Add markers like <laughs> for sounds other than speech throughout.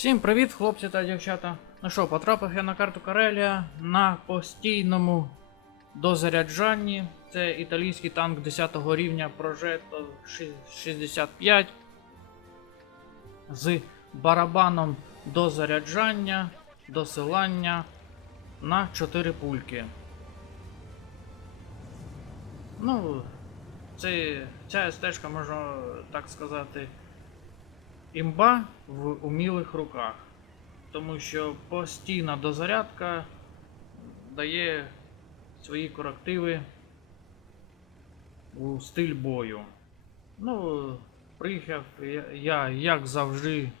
Всім привіт, хлопці та дівчата. Ну що, потрапив я на карту Карелія на постійному дозаряджанні. Це італійський танк 10 рівня Progetto 65 з барабаном дозаряджання, досилання на 4 пульки. Ну, це, ця стежка, можна так сказати, імба в умілих руках. Тому що постійна дозарядка дає свої корективи у стиль бою. Ну, приїхав я, як завжди,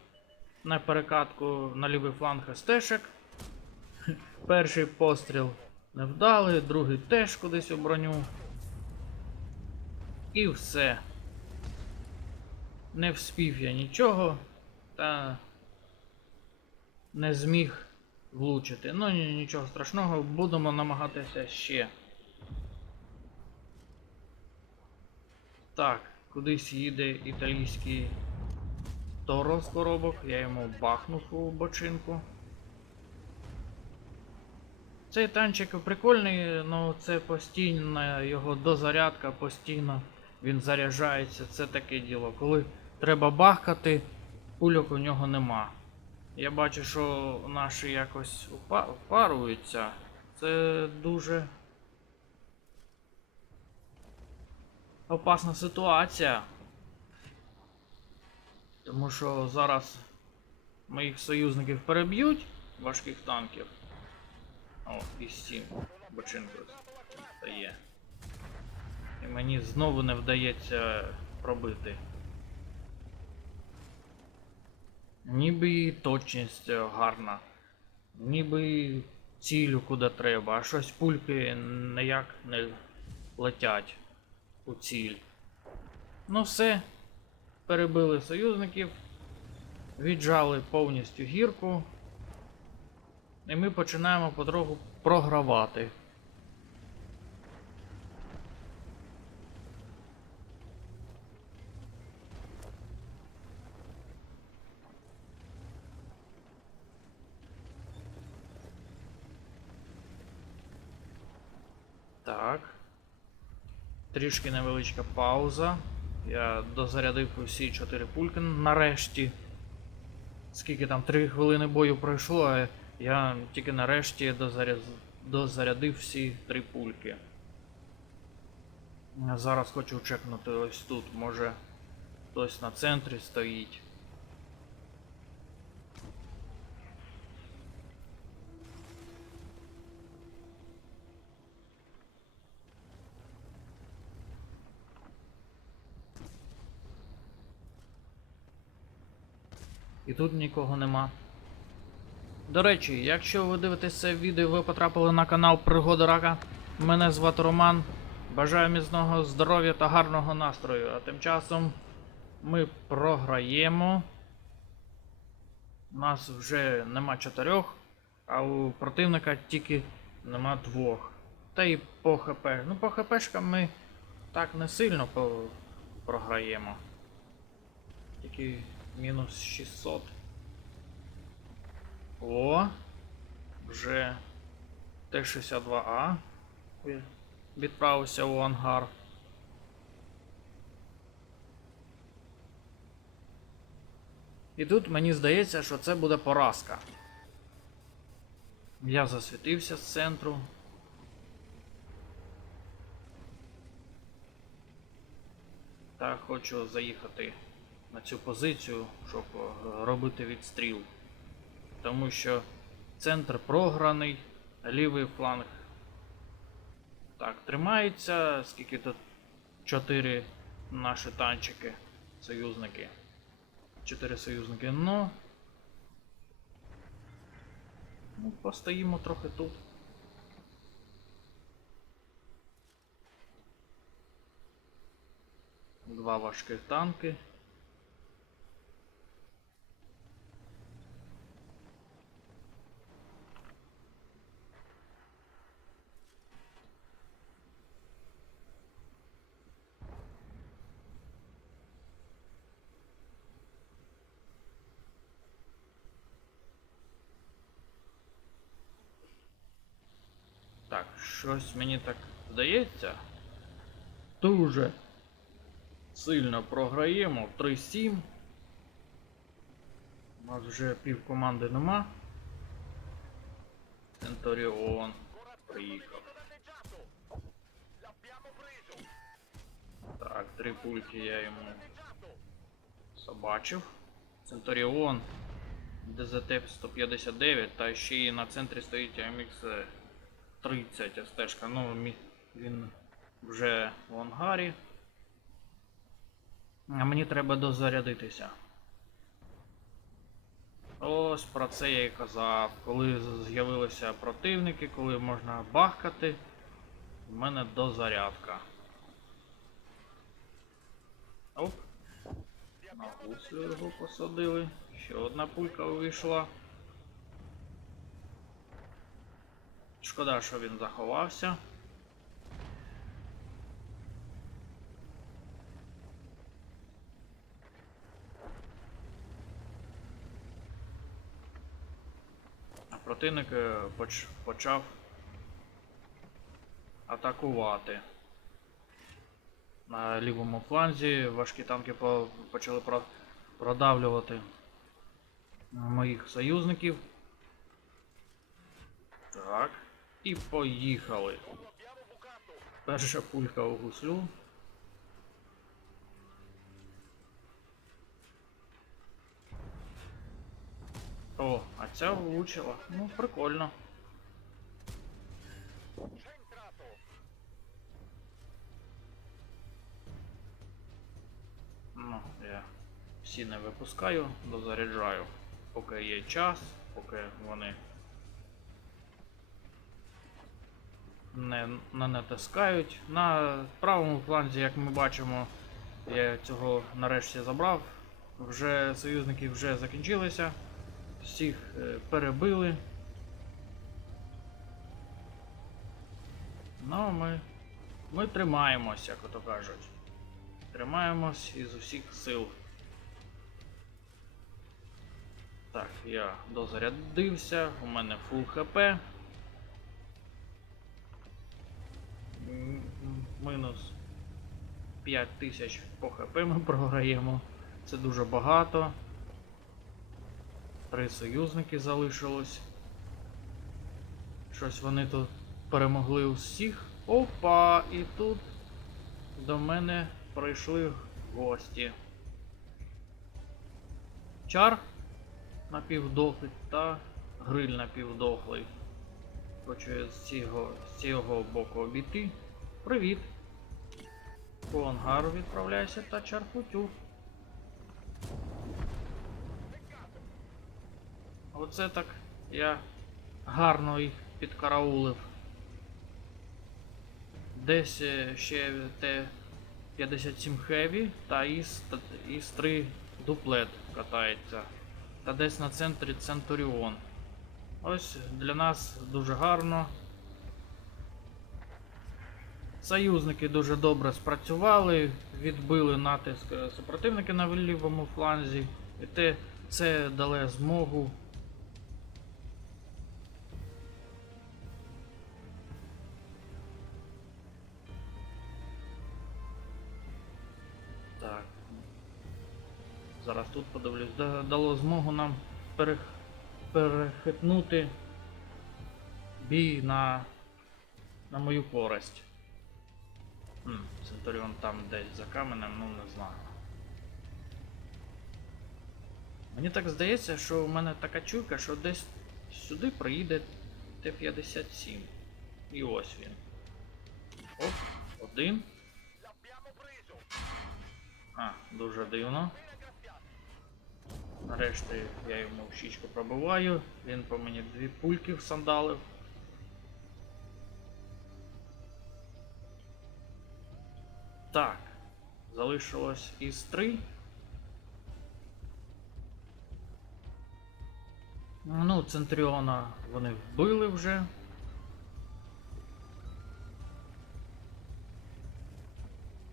на перекатку на лівий фланг стежок. <laughs> Перший постріл невдалий, другий теж кудись у броню. І все. Не вспів я нічого, та не зміг влучити. Ну нічого страшного, будемо намагатися ще. Так, кудись їде італійський Торо з коробок, я йому бахнув у бочинку. Цей танчик прикольний, але це постійна його дозарядка, постійно він заряджається, це таке діло. Коли треба бахкати, пульок у нього нема. Я бачу, що наші якось впаруються. Це дуже опасна ситуація. Тому що зараз моїх союзників переб'ють важких танків. О, і 7 бочинку стає. І мені знову не вдається пробити. Ніби точність е, гарна, ніби цілю куди треба, а щось пульки ніяк не летять у ціль. Ну все, перебили союзників, віджали повністю гірку. І ми починаємо потроху програвати. Так. Трішки невеличка пауза. Я дозарядив усі 4 пульки нарешті. Скільки там 3 хвилини бою пройшло, а я тільки нарешті дозаряд... дозарядив всі 3 пульки. Зараз хочу чекнути ось тут, може хтось на центрі стоїть. І тут нікого нема. До речі, якщо ви дивитесь це відео, ви потрапили на канал Пригода Рака. Мене звати Роман. Бажаю міцного здоров'я та гарного настрою. А тим часом ми програємо. У нас вже нема чотирьох, а у противника тільки нема двох. Та й по ХП. Ну, по ХПшкам ми так не сильно по- програємо. Тільки мінус 600. О, вже Т-62А відправився у ангар. І тут мені здається, що це буде поразка. Я засвітився з центру. Та хочу заїхати на цю позицію, щоб е, робити відстріл. Тому що центр програний, лівий фланг так, тримається, скільки тут 4 наші танчики, союзники. 4 союзники, ну. Ну, постоїмо трохи тут. Два важких танки. Так, щось мені так здається. Дуже сильно програємо 3-7. У нас вже пів команди нема. Центуріон приїхав. Так, три пульки я йому собачив. Центуріон, ДЗТ 159, та ще й на центрі стоїть AMX 30 стежка. Ну, він вже в ангарі. А мені треба дозарядитися. Ось про це я і казав. Коли з'явилися противники, коли можна бахкати, в мене дозарядка. Оп. На гуслю його посадили. Ще одна пулька вийшла. Шкода, що він заховався. А противник е, поч- почав атакувати. На лівому фланзі важкі танки по- почали про- продавлювати моїх союзників. Так. І поїхали. Перша пулька у гуслю. О, а ця влучила. Ну, прикольно. Ну, я всі не випускаю, дозаряджаю, поки є час, поки вони не, не натискають. На правому фланзі, як ми бачимо, я цього нарешті забрав. Вже союзники вже закінчилися, всіх е, перебили. Ну, ми, ми тримаємось, як ото кажуть. Тримаємось із усіх сил. Так, я дозарядився, у мене фул хп. Мінус 5000 по хп ми програємо. Це дуже багато. Три союзники залишилось. Щось вони тут перемогли усіх. Опа! І тут до мене прийшли гості. Чар напівдохлий та гриль напівдохлий. Хочу з цього, з цього боку обійти. Привіт! По ангару відправляйся та чарпутю. Оце так я гарно їх підкараулив. Десь е, ще Т-57 Heavy та ІС, ІС-3 дуплет катається. Та десь на центрі Центуріон. Ось для нас дуже гарно. Союзники дуже добре спрацювали, відбили натиск е, супротивника на лівому фланзі. І те це дало змогу Так. Зараз тут подивлюсь. Дало змогу нам перех... перехитнути бій на, на мою користь. Хм, Центуріон там десь за каменем, ну не знаю. Мені так здається, що у мене така чуйка, що десь сюди приїде Т-57. І ось він. Оп, один. А, дуже дивно. Нарешті я йому в щічку пробиваю, він по мені дві пульки всандалив. Так, залишилось із три. Ну, Центріона вони вбили вже.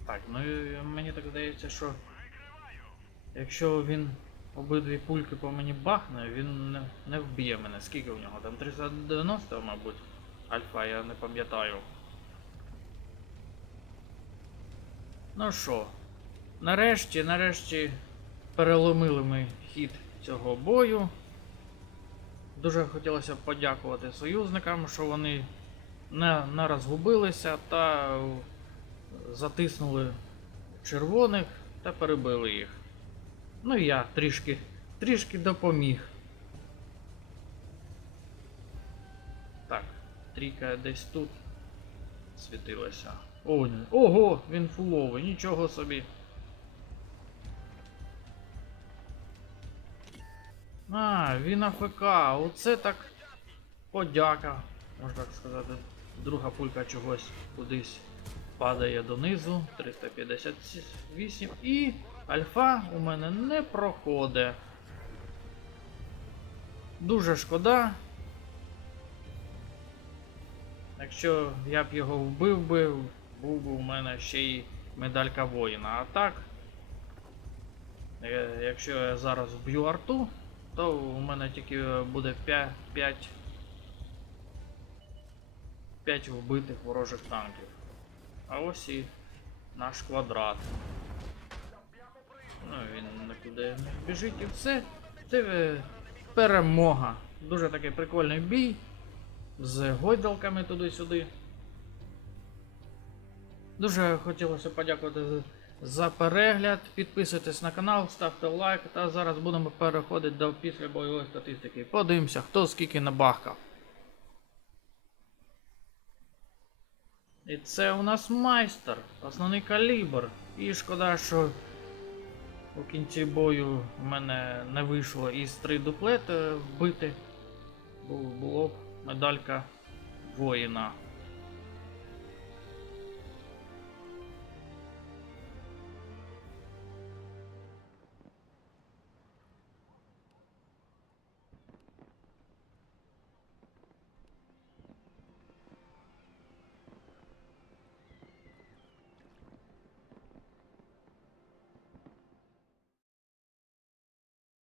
Так, ну і мені так здається, що якщо він обидві пульки по мені бахне, він не, не вб'є мене. Скільки у нього? Там 390, мабуть. Альфа, я не пам'ятаю. Ну що, нарешті, нарешті переломили ми хід цього бою. Дуже хотілося б подякувати союзникам, що вони не, не розгубилися та затиснули червоних та перебили їх. Ну і я трішки, трішки допоміг. Так, трійка десь тут світилася. О. Ого, він фуловий, нічого собі. А, він АФК, оце так подяка, можна так сказати. Друга пулька чогось кудись падає донизу. 358 і альфа у мене не проходить. Дуже шкода. Якщо я б його вбив би, був би у мене ще й медалька воїна. А так, е, якщо я зараз вб'ю арту, то у мене тільки буде 5, 5, 5 вбитих ворожих танків. А ось і наш квадрат. Ну, він нікуди біжить і все. Це е, перемога. Дуже такий прикольний бій. З гойдалками туди-сюди. Дуже хотілося подякувати за- перегляд. Підписуйтесь на канал, ставте лайк. Та зараз будемо переходити до післябойової статистики. Подивимося, хто скільки набахкав. І це у нас майстер, основний калібр. І шкода, що у кінці бою в мене не вийшло із три дуплети вбити. бо Було б медалька воїна.